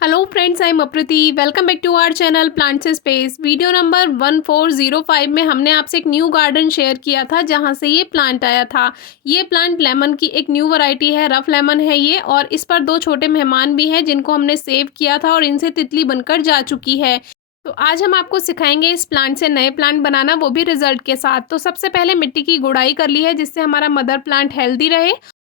Hello friends, I am Aprati. Welcome back to our channel plants space. Video number 1405 में हमने आपसे एक new garden share किया था जहां से ये प्लांट आया था। ये प्लांट लेमन की एक न्यू वैरायटी है, रफ लेमन है ये। और इस पर दो छोटे मेहमान भी हैं जिनको हमने सेव किया था और इनसे तितली बनकर जा चुकी है। तो आज हम आपको सिखाएंगे इस प्लांट से नए प्लांट बनाना, वो भी रिजल्ट के साथ। तो सबसे पहले मिट्टी की गुड़ाई कर ली है जिससे हमारा मदर प्लांट हेल्दी रहे।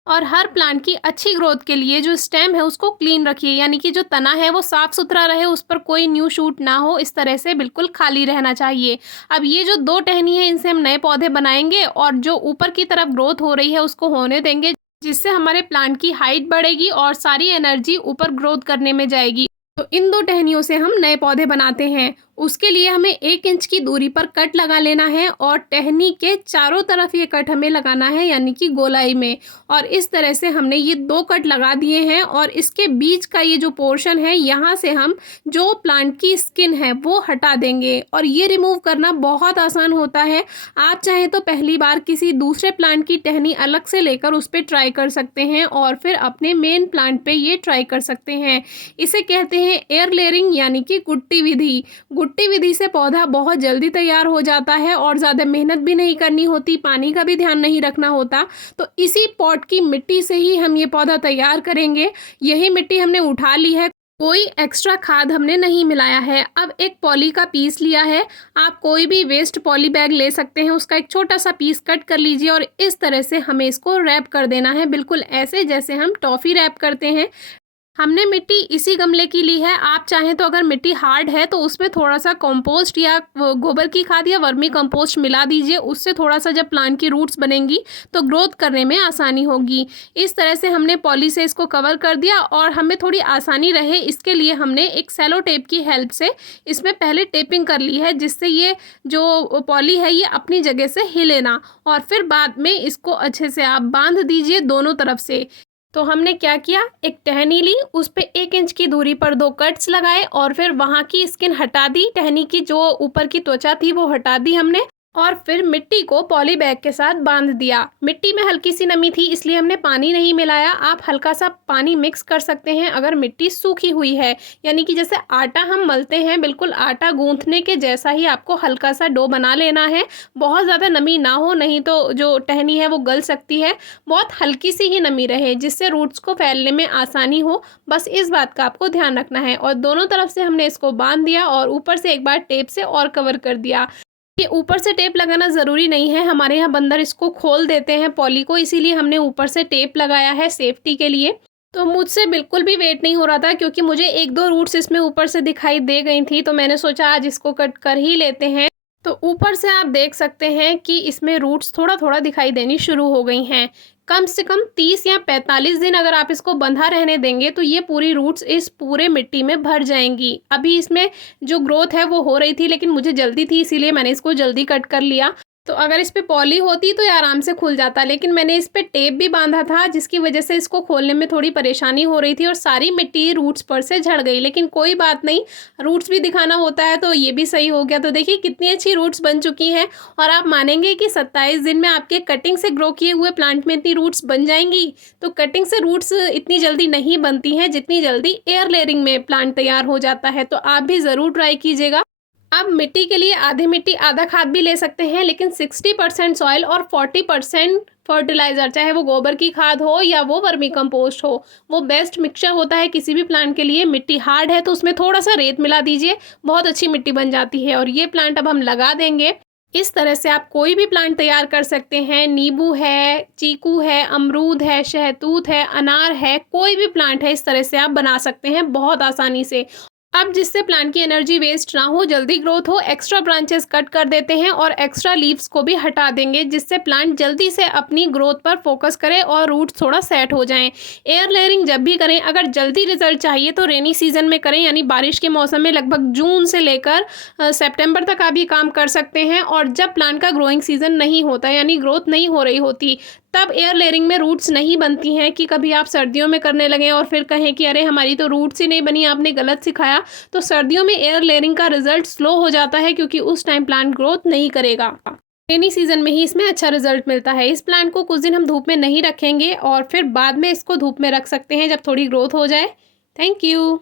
और हर प्लांट की अच्छी ग्रोथ के लिए जो स्टेम है उसको क्लीन रखिए, यानी कि जो तना है वो साफ सुथरा रहे, उस पर कोई न्यू शूट ना हो, इस तरह से बिल्कुल खाली रहना चाहिए। अब ये जो दो टहनी है इनसे हम नए पौधे बनाएंगे और जो ऊपर की तरफ ग्रोथ हो रही है उसको होने देंगे, जिससे हमारे प्लांट की हाइट बढ़ेगी और सारी एनर्जी ऊपर ग्रोथ करने में जाएगी। तो इन दो टहनियों से हम नए पौधे बनाते हैं। उसके लिए हमें 1 इंच की दूरी पर कट लगा लेना है और टहनी के चारों तरफ ये कट हमें लगाना है, यानी कि गोलाई में। और इस तरह से हमने ये 2 कट लगा दिए हैं और इसके बीच का ये जो पोर्शन है यहाँ से हम जो प्लांट की स्किन है वो हटा देंगे। और ये रिमूव करना बहुत आसान होता है। आप चाहें तो पहली बार किसी दूसरे प्लांट की टहनी अलग से लेकर उस पर ट्राई कर सकते हैं और फिर अपने मेन प्लांट पे ये ट्राई कर सकते हैं। इसे कहते हैं एयर लेयरिंग, यानी कि गुट्टी विधि। गुट्टी विधि से पौधा बहुत जल्दी तैयार हो जाता है और ज़्यादा मेहनत भी नहीं करनी होती, पानी का भी ध्यान नहीं रखना होता। तो इसी पॉट की मिट्टी से ही हम ये पौधा तैयार करेंगे। यही मिट्टी हमने उठा ली है, कोई एक्स्ट्रा खाद हमने नहीं मिलाया है। अब एक पॉली का पीस लिया है, आप कोई भी वेस्ट पॉली बैग ले सकते हैं, उसका एक छोटा सा पीस कट कर लीजिए और इस तरह से हमें इसको रैप कर देना है, बिल्कुल ऐसे जैसे हम टॉफ़ी रैप करते हैं। हमने मिट्टी इसी गमले की ली है। आप चाहें तो अगर मिट्टी हार्ड है तो उसमें थोड़ा सा कंपोस्ट या गोबर की खाद या वर्मी कंपोस्ट मिला दीजिए, उससे थोड़ा सा जब प्लांट की रूट्स बनेंगी तो ग्रोथ करने में आसानी होगी। इस तरह से हमने पॉली से इसको कवर कर दिया और हमें थोड़ी आसानी रहे इसके लिए हमने एक सेलो टेप की हेल्प से इसमें पहले टेपिंग कर ली है, जिससे ये जो पॉली है ये अपनी जगह से हिले ना। और फिर बाद में इसको अच्छे से आप बांध दीजिए दोनों तरफ से। तो हमने क्या किया, एक टहनी ली, उस पे 1 इंच की दूरी पर 2 कट्स लगाए और फिर वहाँ की स्किन हटा दी, टहनी की जो ऊपर की त्वचा थी वो हटा दी हमने। और फिर मिट्टी को पॉली बैग के साथ बांध दिया। मिट्टी में हल्की सी नमी थी इसलिए हमने पानी नहीं मिलाया। आप हल्का सा पानी मिक्स कर सकते हैं अगर मिट्टी सूखी हुई है, यानी कि जैसे आटा हम मलते हैं, बिल्कुल आटा गूंथने के जैसा ही आपको हल्का सा डो बना लेना है। बहुत ज़्यादा नमी ना हो, नहीं तो जो टहनी है वो गल सकती है। बहुत हल्की सी ही नमी रहे जिससे रूट्स को फैलने में आसानी हो, बस इस बात का आपको ध्यान रखना है। और दोनों तरफ से हमने इसको बांध दिया और ऊपर से एक बार टेप से और कवर कर दिया। ये ऊपर से टेप लगाना ज़रूरी नहीं है, हमारे यहाँ बंदर इसको खोल देते हैं पॉली को, इसीलिए हमने ऊपर से टेप लगाया है सेफ्टी के लिए। तो मुझसे बिल्कुल भी वेट नहीं हो रहा था क्योंकि मुझे 1-2 रूट्स इसमें ऊपर से दिखाई दे गई थी, तो मैंने सोचा आज इसको कट कर ही लेते हैं। तो ऊपर से आप देख सकते हैं कि इसमें रूट्स थोड़ा थोड़ा दिखाई देनी शुरू हो गई हैं। कम से कम 30 या 45 दिन अगर आप इसको बंधा रहने देंगे तो ये पूरी रूट्स इस पूरे मिट्टी में भर जाएंगी। अभी इसमें जो ग्रोथ है वो हो रही थी लेकिन मुझे जल्दी थी इसीलिए मैंने इसको जल्दी कट कर लिया। तो अगर इस पे पॉली होती तो ये आराम से खुल जाता, लेकिन मैंने इस पे टेप भी बांधा था जिसकी वजह से इसको खोलने में थोड़ी परेशानी हो रही थी और सारी मिट्टी रूट्स पर से झड़ गई। लेकिन कोई बात नहीं, रूट्स भी दिखाना होता है तो ये भी सही हो गया। तो देखिए कितनी अच्छी रूट्स बन चुकी हैं और आप मानेंगे कि 27 दिन में आपके कटिंग से ग्रो किए हुए प्लांट में इतनी रूट्स बन जाएंगी। तो कटिंग से रूट्स इतनी जल्दी नहीं बनती हैं जितनी जल्दी एयर लेयरिंग में प्लांट तैयार हो जाता है। तो आप भी ज़रूर ट्राई कीजिएगा। अब मिट्टी के लिए आधी मिट्टी आधा खाद भी ले सकते हैं, लेकिन 60% सॉइल और 40% फर्टिलाइज़र, चाहे वो गोबर की खाद हो या वो वर्मी कंपोस्ट हो, वो बेस्ट मिक्सचर होता है किसी भी प्लांट के लिए। मिट्टी हार्ड है तो उसमें थोड़ा सा रेत मिला दीजिए, बहुत अच्छी मिट्टी बन जाती है। और ये प्लांट अब हम लगा देंगे। इस तरह से आप कोई भी प्लांट तैयार कर सकते हैं। नींबू है, चीकू है, अमरूद है, शहतूत है, अनार है, कोई भी प्लांट है, इस तरह से आप बना सकते हैं बहुत आसानी से। अब जिससे प्लांट की एनर्जी वेस्ट ना हो, जल्दी ग्रोथ हो, एक्स्ट्रा ब्रांचेस कट कर देते हैं और एक्स्ट्रा लीव्स को भी हटा देंगे, जिससे प्लांट जल्दी से अपनी ग्रोथ पर फोकस करे और रूट्स थोड़ा सेट हो जाएं। एयर लेयरिंग जब भी करें, अगर जल्दी रिजल्ट चाहिए तो रेनी सीजन में करें, यानी बारिश के मौसम में लगभग जून से लेकर सितंबर तक आप ये काम कर सकते हैं। और जब प्लांट का ग्रोइंग सीजन नहीं होता, यानी ग्रोथ नहीं हो रही होती, तब एयर लेयरिंग में रूट्स नहीं बनती हैं कि कभी आप सर्दियों में करने लगें और फिर कहें कि अरे हमारी तो रूट्स ही नहीं बनी, आपने गलत सिखाया। तो सर्दियों में एयर लेयरिंग का रिजल्ट स्लो हो जाता है क्योंकि उस टाइम प्लांट ग्रोथ नहीं करेगा। रेनी सीजन में ही इसमें अच्छा रिजल्ट मिलता है। इस प्लांट को कुछ दिन हम धूप में नहीं रखेंगे और फिर बाद में इसको धूप में रख सकते हैं जब थोड़ी ग्रोथ हो जाए। Thank you.